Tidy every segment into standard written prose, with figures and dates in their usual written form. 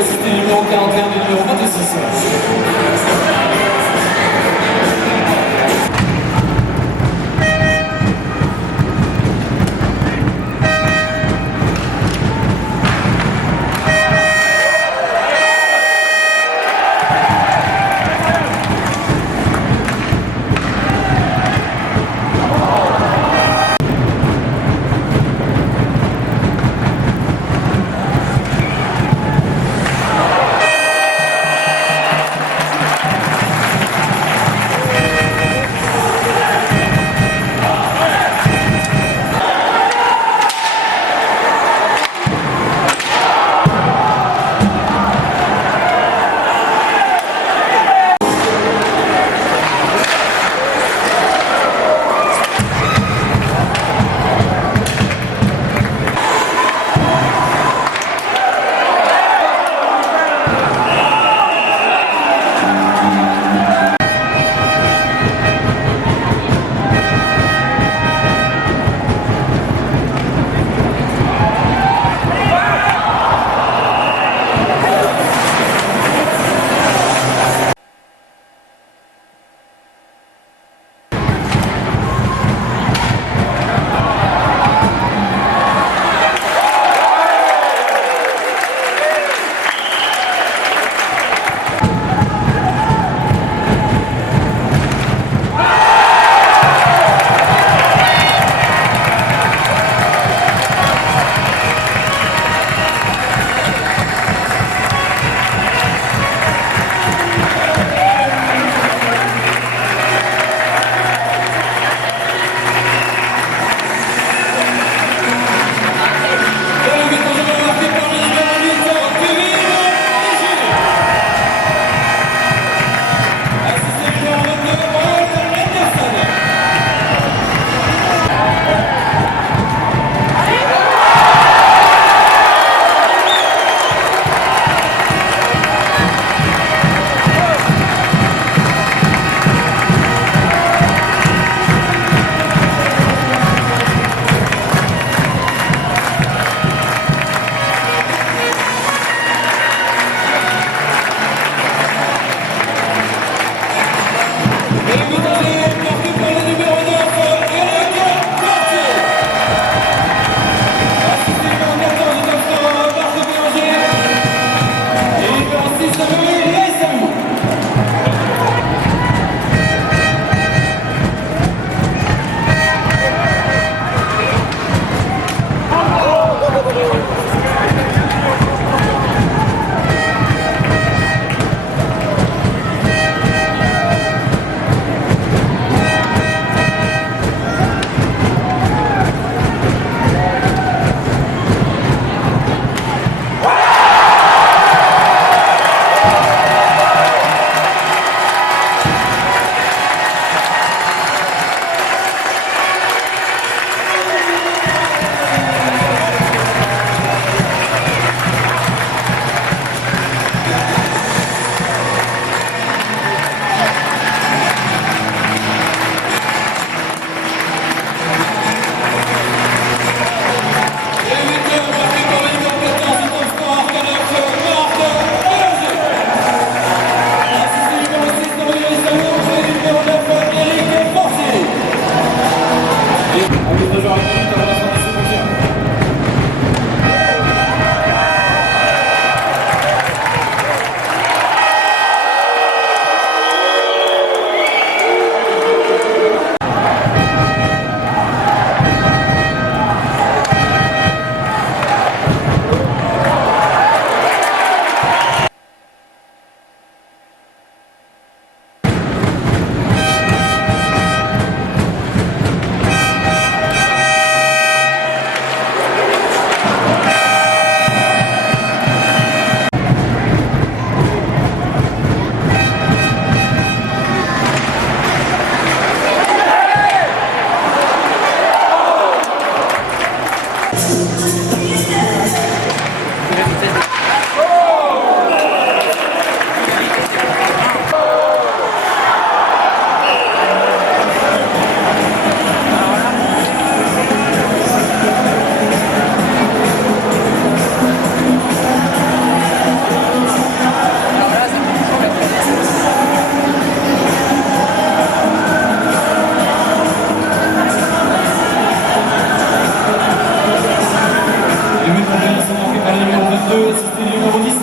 la cité numéro 41 et numéro 26. Le but de Briançon marqué par le numéro 22, assisté du numéro 17.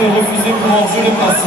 Refusé pour un jeu de passe.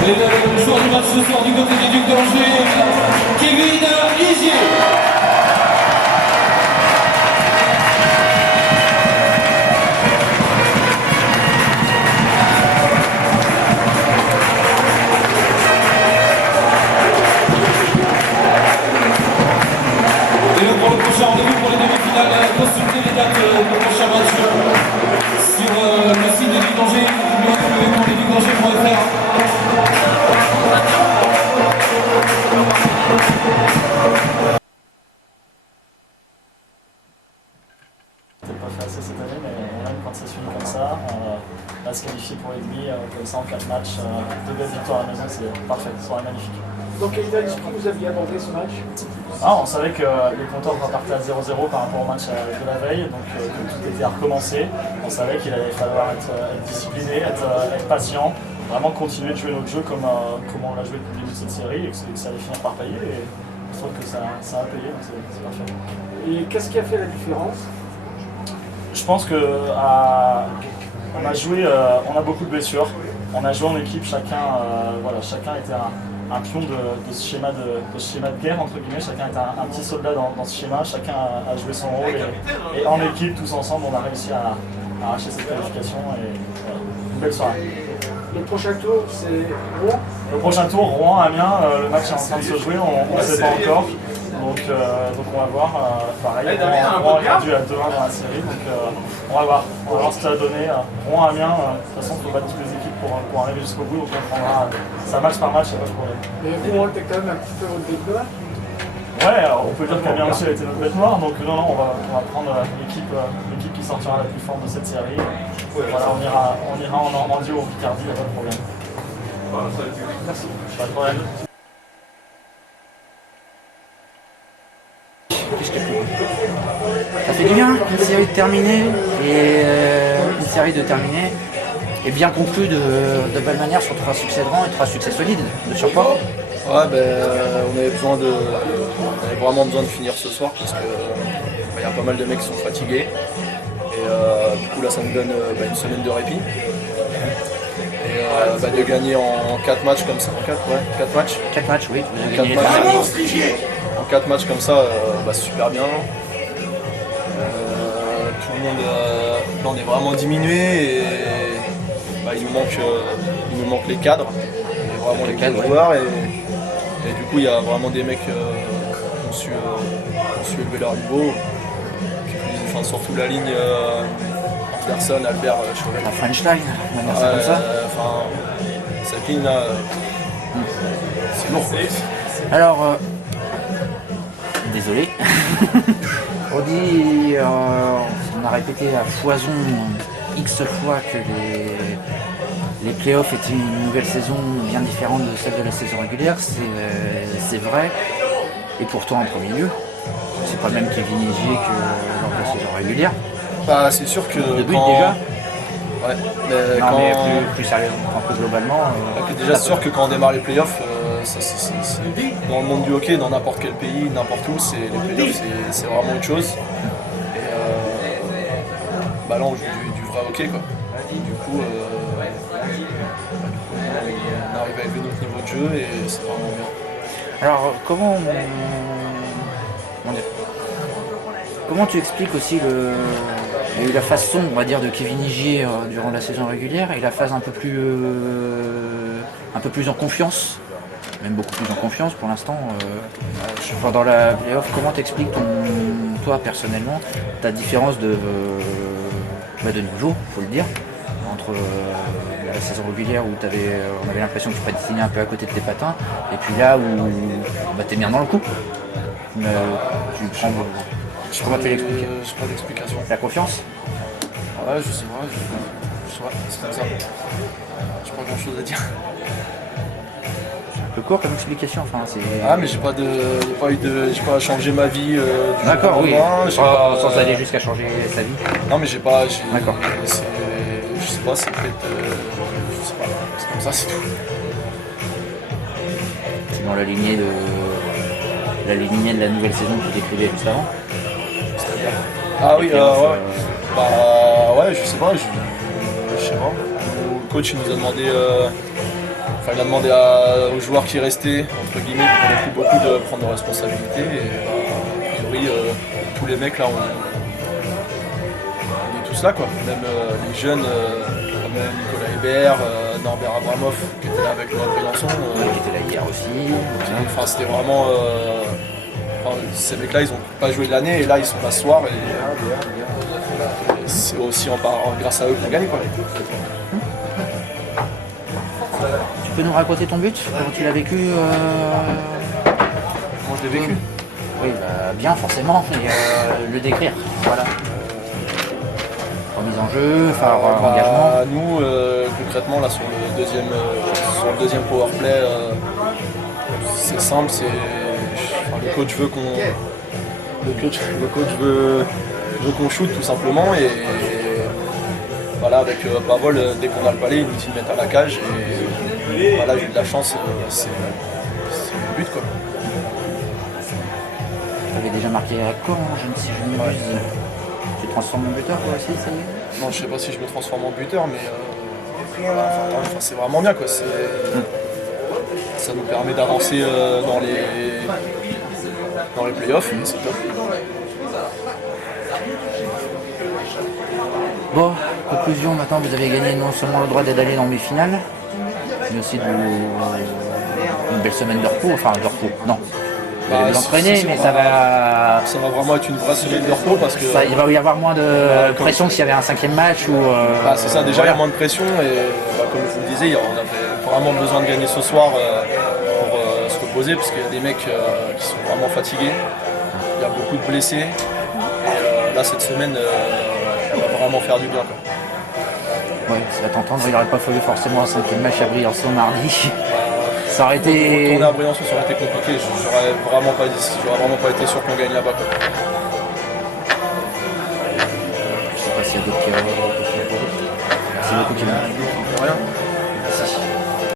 Le joueur du match ce soir du côté des Ducs d'Angers, Kevin Ligier. Et pour le prochain rendez-vous pour les demi-finales, consultez les dates du prochain match sur le site des Ducs d'Angers, www.lesducsdangers.fr. Peut-être pas fait assez cette année, mais même quand ça se finit comme ça, on va se qualifier pour les demi, comme ça en 4 matchs, 2 belles victoires à la maison, c'est parfait, ça sera magnifique. Dans quel état d'esprit vous aviez abordé ce match? On savait que les compteurs repartaient à 0-0 par rapport au match de la veille, donc que tout était à recommencer. On savait qu'il allait falloir être discipliné, être patient, vraiment continuer de jouer notre jeu comme on l'a joué depuis le début de cette série et que ça allait finir par payer. Et je trouve que ça a payé, donc c'est parfait. Et qu'est-ce qui a fait la différence? Je pense que on a beaucoup de blessures. On a joué en équipe, chacun était un pion de ce schéma de guerre, entre guillemets. Chacun était un petit soldat dans ce schéma, chacun a joué son rôle. Et en équipe, tous ensemble, on a réussi à arracher cette qualification. Et voilà, une belle soirée. Le prochain tour, c'est Rouen? Le prochain tour, Rouen, Amiens, le match est en train de se jouer, on ne sait pas encore. Donc on va voir. Pareil, Rouen est perdu à 2-1 dans la série. Donc on va voir ce que ça va donner. Rouen Amiens, de toute façon, il faut battre toutes les équipes pour arriver jusqu'au bout. Donc on prendra ça match par match, il n'y a pas de problème. Mais Rouen était quand même un petit peu au début. Ouais, alors on peut dire qu'Amiens aussi a été notre bête noire. Donc non, on va prendre l'équipe qui sortira la plus forte de cette série. Voilà, on ira en Normandie ou en Picardie, il n'y a pas de problème. Merci. Pas de problème. Ça fait du bien, une série de terminée et bien conclue de belle manière sur 3 succès de rang et 3 succès solides de surpoids. Ouais, on avait vraiment besoin de finir ce soir parce que y a pas mal de mecs qui sont fatigués et du coup là ça nous donne une semaine de répit et de gagner en 4 matchs comme ça, 4 matchs. 4 matchs, oui. Vous avez Quatre gagné matchs. En 4 matchs comme ça, c'est super bien. Tout le monde là, on est vraiment diminué et il nous manque les cadres, et vraiment les cadres joueurs et du coup il y a vraiment des mecs qui ont su élever leur niveau. Enfin, surtout la ligne Anderson, Albert, Chauvel. la French line, on va dire ça comme ça. Cette ligne là, c'est lourd. Alors, désolé. On dit, on a répété à foison X fois que les playoffs étaient une nouvelle saison bien différente de celle de la saison régulière, c'est vrai. Et pourtant en premier lieu, c'est pas le même Kevin Egier que lors de la saison régulière. C'est sûr que De but déjà. Ouais, Non, mais plus sérieusement, plus globalement. Déjà c'est sûr que quand on démarre les playoffs, dans le monde du hockey, dans n'importe quel pays, n'importe où, les playoffs c'est vraiment autre chose. Et là on joue du vrai hockey quoi. Du coup on arrive à élever notre niveau de jeu et c'est vraiment bien. Alors comment tu expliques aussi il y a eu la phase sombre, on va dire, de Kevin Egier durant la saison régulière et la phase un peu plus en confiance, même beaucoup plus en confiance pour l'instant. Pendant la playoff, comment t'expliques toi personnellement ta différence de niveau, faut le dire, entre la saison régulière où on avait l'impression que tu patinais un peu à côté de tes patins et puis là où t'es bien dans le coup. Comment tu l'expliques? J'ai pas d'explication. La confiance? Ouais, je sais pas, c'est comme ça. J'ai pas grand chose à dire. Un peu court comme explication, enfin c'est. Ah mais j'ai pas changé ma vie du D'accord, jour au oui. lendemain, Sans aller jusqu'à changer sa vie. Non mais D'accord. Je sais pas, c'est peut-être. Je sais pas, c'est comme ça, c'est tout. C'est dans la lignée de la nouvelle saison que tu décrivais juste avant. Ah oui, playoffs, ouais. Ouais, je sais pas, Le coach il nous a demandé. Il a demandé aux joueurs qui restaient, entre guillemets, qui prenaient plus beaucoup de prendre de responsabilités. Et a priori, tous les mecs là, on est tous là quoi. Même les jeunes, comme Nicolas Hébert, Norbert Abramov, qui était là avec nous à Briançon. Qui était là hier aussi. Enfin, c'était vraiment. Ces mecs-là, ils ont pas joué de l'année et là, ils sont là ce soir. Et c'est aussi grâce à eux qu'on gagne quoi. Tu peux nous raconter ton but? Comment tu l'as vécu? Comment je l'ai vécu? Oui, bien forcément, mais le décrire. Voilà. Remise en jeu, engagement. Nous, concrètement, là sur le deuxième power play, c'est simple, le coach veut qu'on shoot tout simplement et voilà, avec Pavol, dès qu'on a le palais, il nous dit de mettre à la cage et voilà, j'ai eu de la chance, c'est le but quoi. Tu avais déjà marqué à Caen, si je ne m'abuse. Tu te transformes en buteur toi aussi, ça y est? Non, je sais pas si je me transforme en buteur, mais c'est vraiment bien quoi. Ça nous permet d'avancer dans les playoffs, et c'est top. Bon, conclusion, maintenant vous avez gagné non seulement le droit d'aller dans mes finales, mais aussi une belle semaine de repos, non, Vous allez vous entraîner, si, mais ça va. Ça va vraiment être une vraie semaine de repos parce que. Il va y avoir moins de pression que s'il y avait un 5e match ou. C'est ça, déjà il y a moins de pression et comme je vous le disais, on avait vraiment besoin de gagner ce soir pour se reposer parce qu'il y a des mecs qui sont vraiment fatigués, il y a beaucoup de blessés et là cette semaine elle va vraiment faire du bien, quoi. Ouais, ça va t'entendre, il n'aurait pas fallu forcément un 5e match à Briançon mardi. Ça aurait été. Retourner à Briançon, ça aurait été compliqué, j'aurais vraiment pas été sûr qu'on gagne là-bas, quoi. Je sais pas s'il y a d'autres qui. Merci beaucoup, Kylian. Rien.